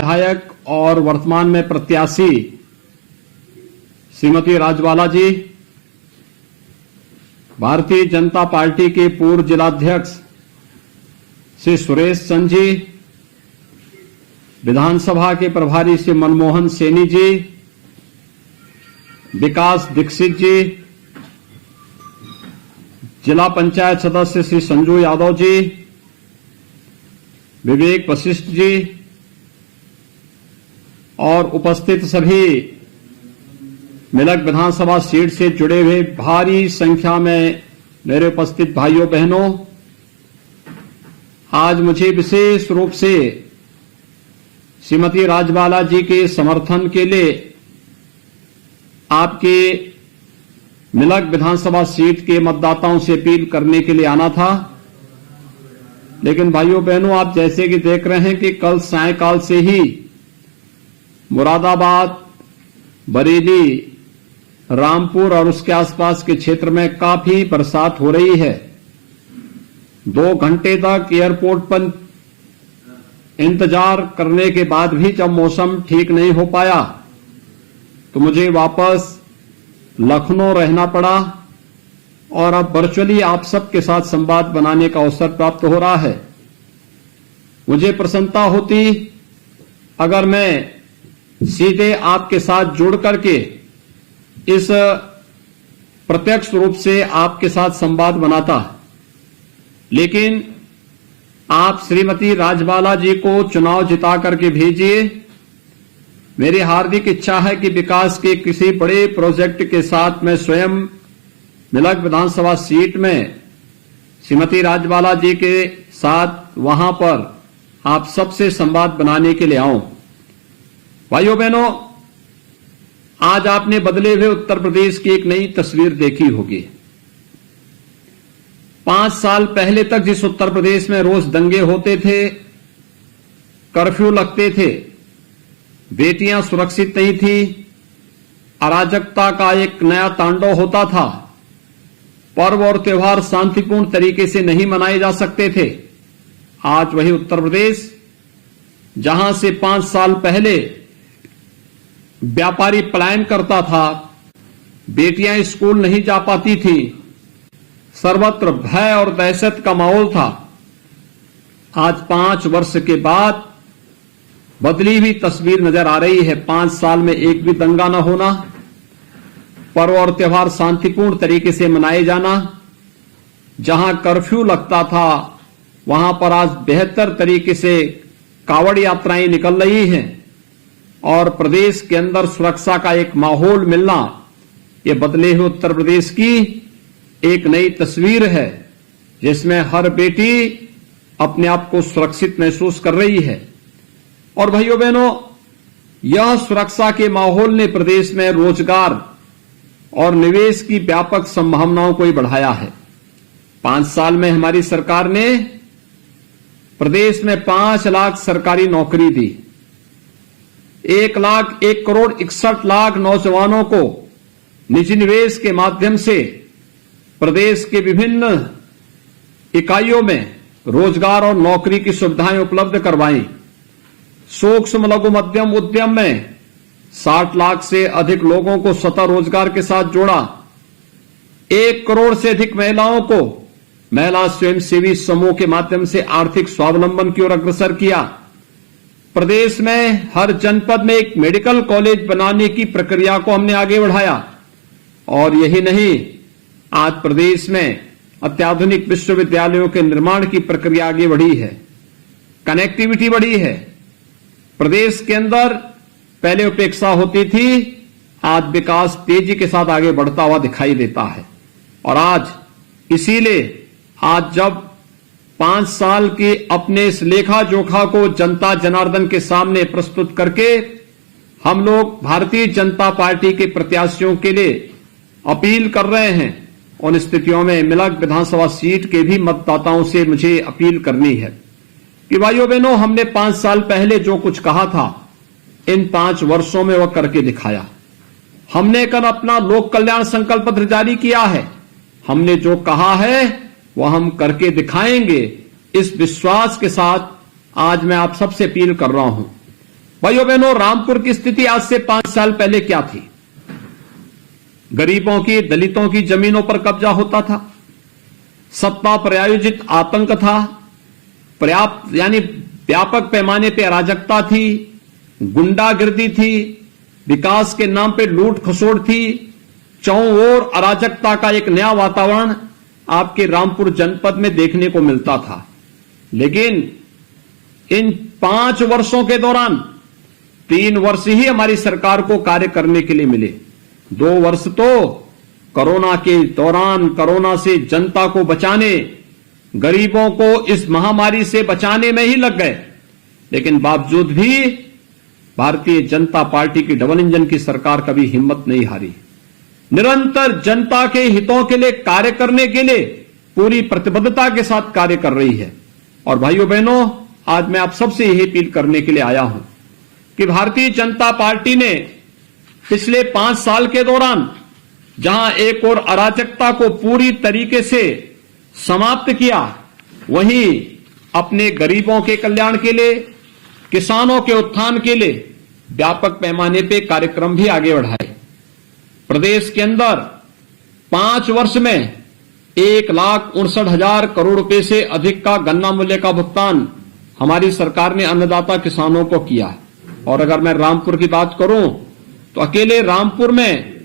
विधायक और वर्तमान में प्रत्याशी श्रीमती राजबाला जी, भारतीय जनता पार्टी के पूर्व जिलाध्यक्ष श्री सुरेश चंद जी, विधानसभा के प्रभारी श्री मनमोहन सैनी जी, विकास दीक्षित जी, जिला पंचायत सदस्य श्री संजू यादव जी, विवेक वशिष्ठ जी और उपस्थित सभी मिलक विधानसभा सीट से जुड़े हुए भारी संख्या में मेरे उपस्थित भाइयों बहनों, आज मुझे विशेष रूप से श्रीमती राजबाला जी के समर्थन के लिए आपके मिलक विधानसभा सीट के मतदाताओं से अपील करने के लिए आना था। लेकिन भाइयों बहनों, आप जैसे कि देख रहे हैं कि कल सायंकाल से ही मुरादाबाद, बरेली, रामपुर और उसके आसपास के क्षेत्र में काफी बरसात हो रही है। 2 घंटे तक एयरपोर्ट पर इंतजार करने के बाद भी जब मौसम ठीक नहीं हो पाया तो मुझे वापस लखनऊ रहना पड़ा और अब वर्चुअली आप सबके साथ संवाद बनाने का अवसर प्राप्त हो रहा है। मुझे प्रसन्नता होती अगर मैं सीधे आपके साथ जुड़ करके इस प्रत्यक्ष रूप से आपके साथ संवाद बनाता, लेकिन आप श्रीमती राजबाला जी को चुनाव जिता करके भेजिए। मेरी हार्दिक इच्छा है कि विकास के किसी बड़े प्रोजेक्ट के साथ मैं स्वयं मिलक विधानसभा सीट में श्रीमती राजबाला जी के साथ वहां पर आप सबसे संवाद बनाने के लिए आऊं। भाइयों बहनों, आज आपने बदले हुए उत्तर प्रदेश की एक नई तस्वीर देखी होगी। 5 साल पहले तक जिस उत्तर प्रदेश में रोज दंगे होते थे, कर्फ्यू लगते थे, बेटियां सुरक्षित नहीं थी, अराजकता का एक नया तांडव होता था, पर्व और त्योहार शांतिपूर्ण तरीके से नहीं मनाए जा सकते थे, आज वही उत्तर प्रदेश जहां से 5 साल पहले व्यापारी पलायन करता था, बेटियां स्कूल नहीं जा पाती थी, सर्वत्र भय और दहशत का माहौल था, आज 5 वर्ष के बाद बदली हुई तस्वीर नजर आ रही है। 5 साल में एक भी दंगा न होना, पर्व और त्योहार शांतिपूर्ण तरीके से मनाए जाना, जहां कर्फ्यू लगता था वहां पर आज बेहतर तरीके से कावड़ यात्राएं निकल रही हैं और प्रदेश के अंदर सुरक्षा का एक माहौल मिलना, ये बदले हुए उत्तर प्रदेश की एक नई तस्वीर है, जिसमें हर बेटी अपने आप को सुरक्षित महसूस कर रही है। और भाइयों बहनों, यह सुरक्षा के माहौल ने प्रदेश में रोजगार और निवेश की व्यापक संभावनाओं को ही बढ़ाया है। 5 साल में हमारी सरकार ने प्रदेश में 5 लाख सरकारी नौकरी दी, 1 करोड़ 61 लाख नौजवानों को निजी निवेश के माध्यम से प्रदेश के विभिन्न इकाइयों में रोजगार और नौकरी की सुविधाएं उपलब्ध करवाई। सूक्ष्म लघु मध्यम उद्यम में 60 लाख से अधिक लोगों को स्वतः रोजगार के साथ जोड़ा। 1 करोड़ से अधिक महिलाओं को महिला स्वयंसेवी समूह के माध्यम से आर्थिक स्वावलंबन की ओर अग्रसर किया। प्रदेश में हर जनपद में एक मेडिकल कॉलेज बनाने की प्रक्रिया को हमने आगे बढ़ाया। और यही नहीं, आज प्रदेश में अत्याधुनिक विश्वविद्यालयों के निर्माण की प्रक्रिया आगे बढ़ी है, कनेक्टिविटी बढ़ी है। प्रदेश के अंदर पहले उपेक्षा होती थी, आज विकास तेजी के साथ आगे बढ़ता हुआ दिखाई देता है। और आज इसीलिए आज जब 5 साल के अपने इस लेखा जोखा को जनता जनार्दन के सामने प्रस्तुत करके हम लोग भारतीय जनता पार्टी के प्रत्याशियों के लिए अपील कर रहे हैं, उन स्थितियों में मिलक विधानसभा सीट के भी मतदाताओं से मुझे अपील करनी है कि भाइयों बहनों, हमने 5 साल पहले जो कुछ कहा था, इन 5 वर्षों में वह करके दिखाया। हमने कल अपना लोक कल्याण संकल्प पत्र जारी किया है। हमने जो कहा है वह हम करके दिखाएंगे। इस विश्वास के साथ आज मैं आप सबसे अपील कर रहा हूं। भाइयों बहनों, रामपुर की स्थिति आज से 5 साल पहले क्या थी? गरीबों की, दलितों की जमीनों पर कब्जा होता था, सत्ता प्रायोजित आतंक था, पर्याप्त यानी व्यापक पैमाने पर अराजकता थी, गुंडागिर्दी थी, विकास के नाम पे लूट खसोड़ थी, चौओर अराजकता का एक नया वातावरण आपके रामपुर जनपद में देखने को मिलता था। लेकिन इन 5 वर्षों के दौरान 3 वर्ष ही हमारी सरकार को कार्य करने के लिए मिले। 2 वर्ष तो कोरोना के दौरान कोरोना से जनता को बचाने, गरीबों को इस महामारी से बचाने में ही लग गए। लेकिन बावजूद भी भारतीय जनता पार्टी की डबल इंजन की सरकार कभी हिम्मत नहीं हारी, निरंतर जनता के हितों के लिए कार्य करने के लिए पूरी प्रतिबद्धता के साथ कार्य कर रही है। और भाइयों बहनों, आज मैं आप सबसे यही अपील करने के लिए आया हूं कि भारतीय जनता पार्टी ने पिछले 5 साल के दौरान जहां एक और अराजकता को पूरी तरीके से समाप्त किया, वहीं अपने गरीबों के कल्याण के लिए, किसानों के उत्थान के लिए व्यापक पैमाने पे कार्यक्रम भी आगे बढ़ाए। प्रदेश के अंदर 5 वर्ष में 1,59,000 करोड़ रुपए से अधिक का गन्ना मूल्य का भुगतान हमारी सरकार ने अन्नदाता किसानों को किया। और अगर मैं रामपुर की बात करूं तो अकेले रामपुर में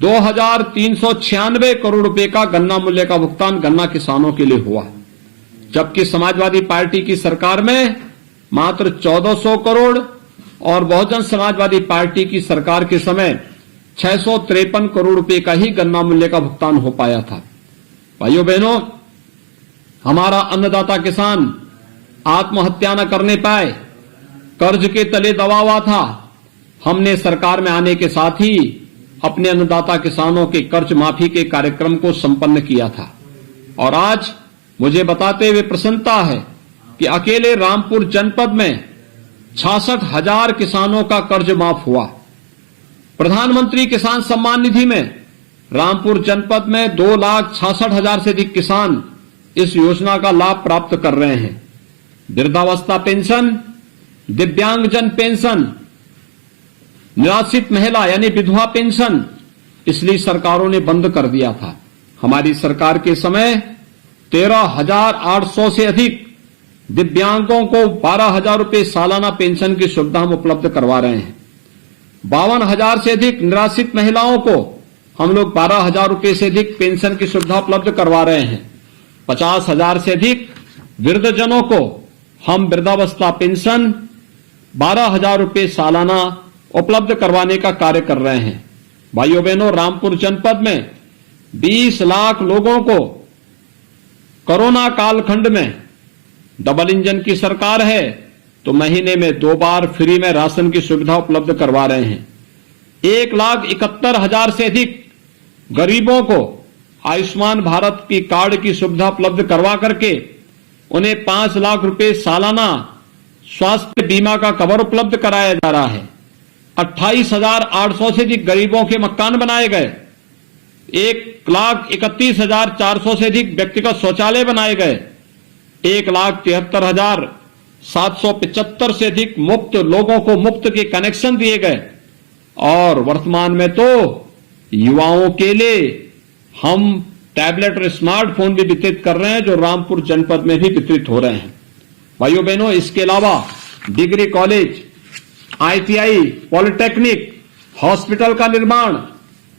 2,396 करोड़ रुपए का गन्ना मूल्य का भुगतान गन्ना किसानों के लिए हुआ, जबकि समाजवादी पार्टी की सरकार में मात्र 1,400 करोड़ और बहुजन समाजवादी पार्टी की सरकार के समय 653 करोड़ रुपए का ही गन्ना मूल्य का भुगतान हो पाया था। भाइयों बहनों, हमारा अन्नदाता किसान आत्महत्या न करने पाए, कर्ज के तले दबा हुआ था। हमने सरकार में आने के साथ ही अपने अन्नदाता किसानों के कर्ज माफी के कार्यक्रम को संपन्न किया था। और आज मुझे बताते हुए प्रसन्नता है कि अकेले रामपुर जनपद में 66,000 किसानों का कर्ज माफ हुआ। प्रधानमंत्री किसान सम्मान निधि में रामपुर जनपद में 2,66,000 से अधिक किसान इस योजना का लाभ प्राप्त कर रहे हैं। वृद्धावस्था पेंशन, दिव्यांगजन पेंशन, निराश्रित महिला यानी विधवा पेंशन इसलिए सरकारों ने बंद कर दिया था। हमारी सरकार के समय 13,800 से अधिक दिव्यांगों को 12,000 रुपए सालाना पेंशन की सुविधा हम उपलब्ध करवा रहे हैं। 52,000 से अधिक निराश्रित महिलाओं को हम लोग 12,000 रुपए से अधिक पेंशन की सुविधा उपलब्ध करवा रहे हैं। 50,000 से अधिक वृद्धजनों को हम वृद्धावस्था पेंशन 12,000 रुपए सालाना उपलब्ध करवाने का कार्य कर रहे हैं। भाइयों बहनों, रामपुर जनपद में 20 लाख लोगों को कोरोना कालखंड में डबल इंजन की सरकार है तो महीने में 2 बार फ्री में राशन की सुविधा उपलब्ध करवा रहे हैं। 1,71,000 से अधिक गरीबों को आयुष्मान भारत की कार्ड की सुविधा उपलब्ध करवा करके उन्हें 5 लाख रुपए सालाना स्वास्थ्य बीमा का कवर उपलब्ध कराया जा रहा है। 28,800 से अधिक गरीबों के मकान बनाए गए। 1,31,400 से अधिक व्यक्तिगत शौचालय बनाए गए। 1,73,775 से अधिक मुफ्त लोगों को मुफ्त के कनेक्शन दिए गए। और वर्तमान में तो युवाओं के लिए हम टैबलेट और स्मार्टफोन भी वितरित कर रहे हैं, जो रामपुर जनपद में भी वितरित हो रहे हैं। भाइयों बहनों, इसके अलावा degree college, ITI, polytechnic, hospital का निर्माण,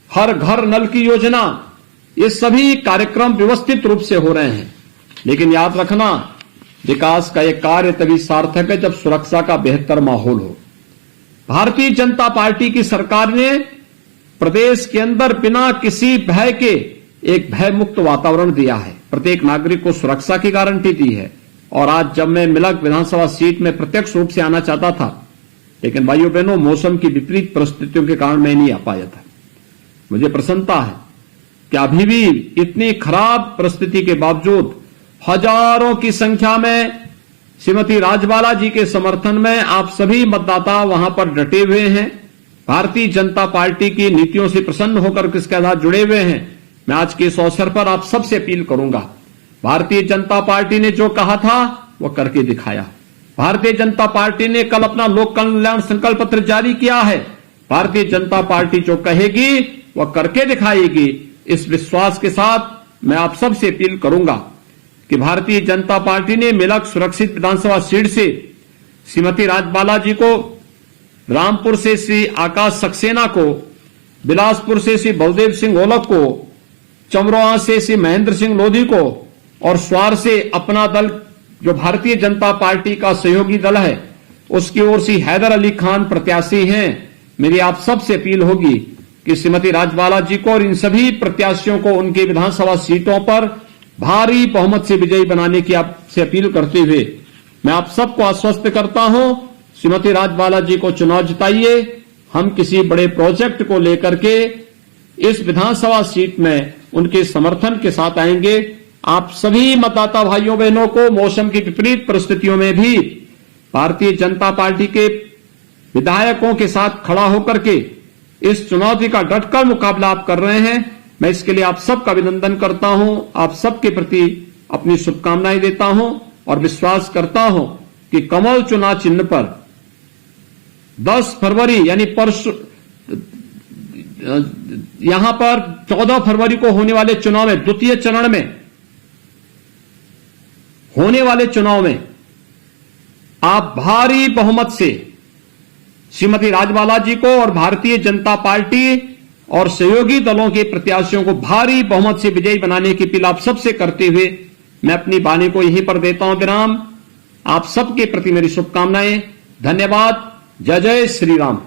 हर घर नल की योजना, ये सभी कार्यक्रम व्यवस्थित रूप से हो रहे हैं। लेकिन याद रखना, विकास का यह कार्य तभी सार्थक है जब सुरक्षा का बेहतर माहौल हो। भारतीय जनता पार्टी की सरकार ने प्रदेश के अंदर बिना किसी भय के एक भय मुक्त वातावरण दिया है। प्रत्येक नागरिक को सुरक्षा की गारंटी दी है। और आज जब मैं मिलक विधानसभा सीट में प्रत्यक्ष रूप से आना चाहता था, लेकिन भाइयों बहनों, मौसम की विपरीत परिस्थितियों के कारण मैं नहीं आ पाया था। मुझे प्रसन्नता है कि अभी भी इतनी खराब परिस्थिति के बावजूद हजारों की संख्या में श्रीमती राजबाला जी के समर्थन में आप सभी मतदाता वहां पर डटे हुए हैं। भारतीय जनता पार्टी की नीतियों से प्रसन्न होकर किसके साथ जुड़े हुए हैं। मैं आज के इस अवसर पर आप सबसे अपील करूंगा, भारतीय जनता पार्टी ने जो कहा था वो करके दिखाया। भारतीय जनता पार्टी ने कल अपना लोक कल्याण संकल्प पत्र जारी किया है। भारतीय जनता पार्टी जो कहेगी वह करके दिखाएगी। इस विश्वास के साथ मैं आप सबसे अपील करूंगा कि भारतीय जनता पार्टी ने मेलक सुरक्षित विधानसभा सीट से श्रीमती राजबाला जी को, रामपुर से श्री आकाश सक्सेना को, बिलासपुर से श्री बलदेव सिंह ओलख को, चमरोहा से श्री महेंद्र सिंह लोधी को और स्वार से अपना दल जो भारतीय जनता पार्टी का सहयोगी दल है उसकी ओर से हैदर अली खान प्रत्याशी हैं। मेरी आप सबसे अपील होगी कि श्रीमती राजबाला जी को और इन सभी प्रत्याशियों को उनके विधानसभा सीटों पर भारी बहुमत से विजयी बनाने की आपसे अपील करते हुए मैं आप सबको आश्वस्त करता हूं, श्रीमती राजबाला जी को चुनाव जिताइए। हम किसी बड़े प्रोजेक्ट को लेकर के इस विधानसभा सीट में उनके समर्थन के साथ आएंगे। आप सभी मतदाता भाइयों बहनों को मौसम की विपरीत परिस्थितियों में भी भारतीय जनता पार्टी के विधायकों के साथ खड़ा होकर के इस चुनौती का डटकर मुकाबला आप कर रहे हैं। मैं इसके लिए आप सबका अभिनंदन करता हूं, आप सबके प्रति अपनी शुभकामनाएं देता हूं और विश्वास करता हूं कि कमल चुनाव चिन्ह पर 10 फरवरी यानी परसों यहां पर 14 फरवरी को होने वाले चुनाव में, द्वितीय चरण में होने वाले चुनाव में आप भारी बहुमत से श्रीमती राजबाला जी को और भारतीय जनता पार्टी और सहयोगी दलों के प्रत्याशियों को भारी बहुमत से विजयी बनाने की अपील आप सबसे करते हुए मैं अपनी वाणी को यहीं पर देता हूं विराम। आप सबके प्रति मेरी शुभकामनाएं। धन्यवाद। जय जय श्री राम।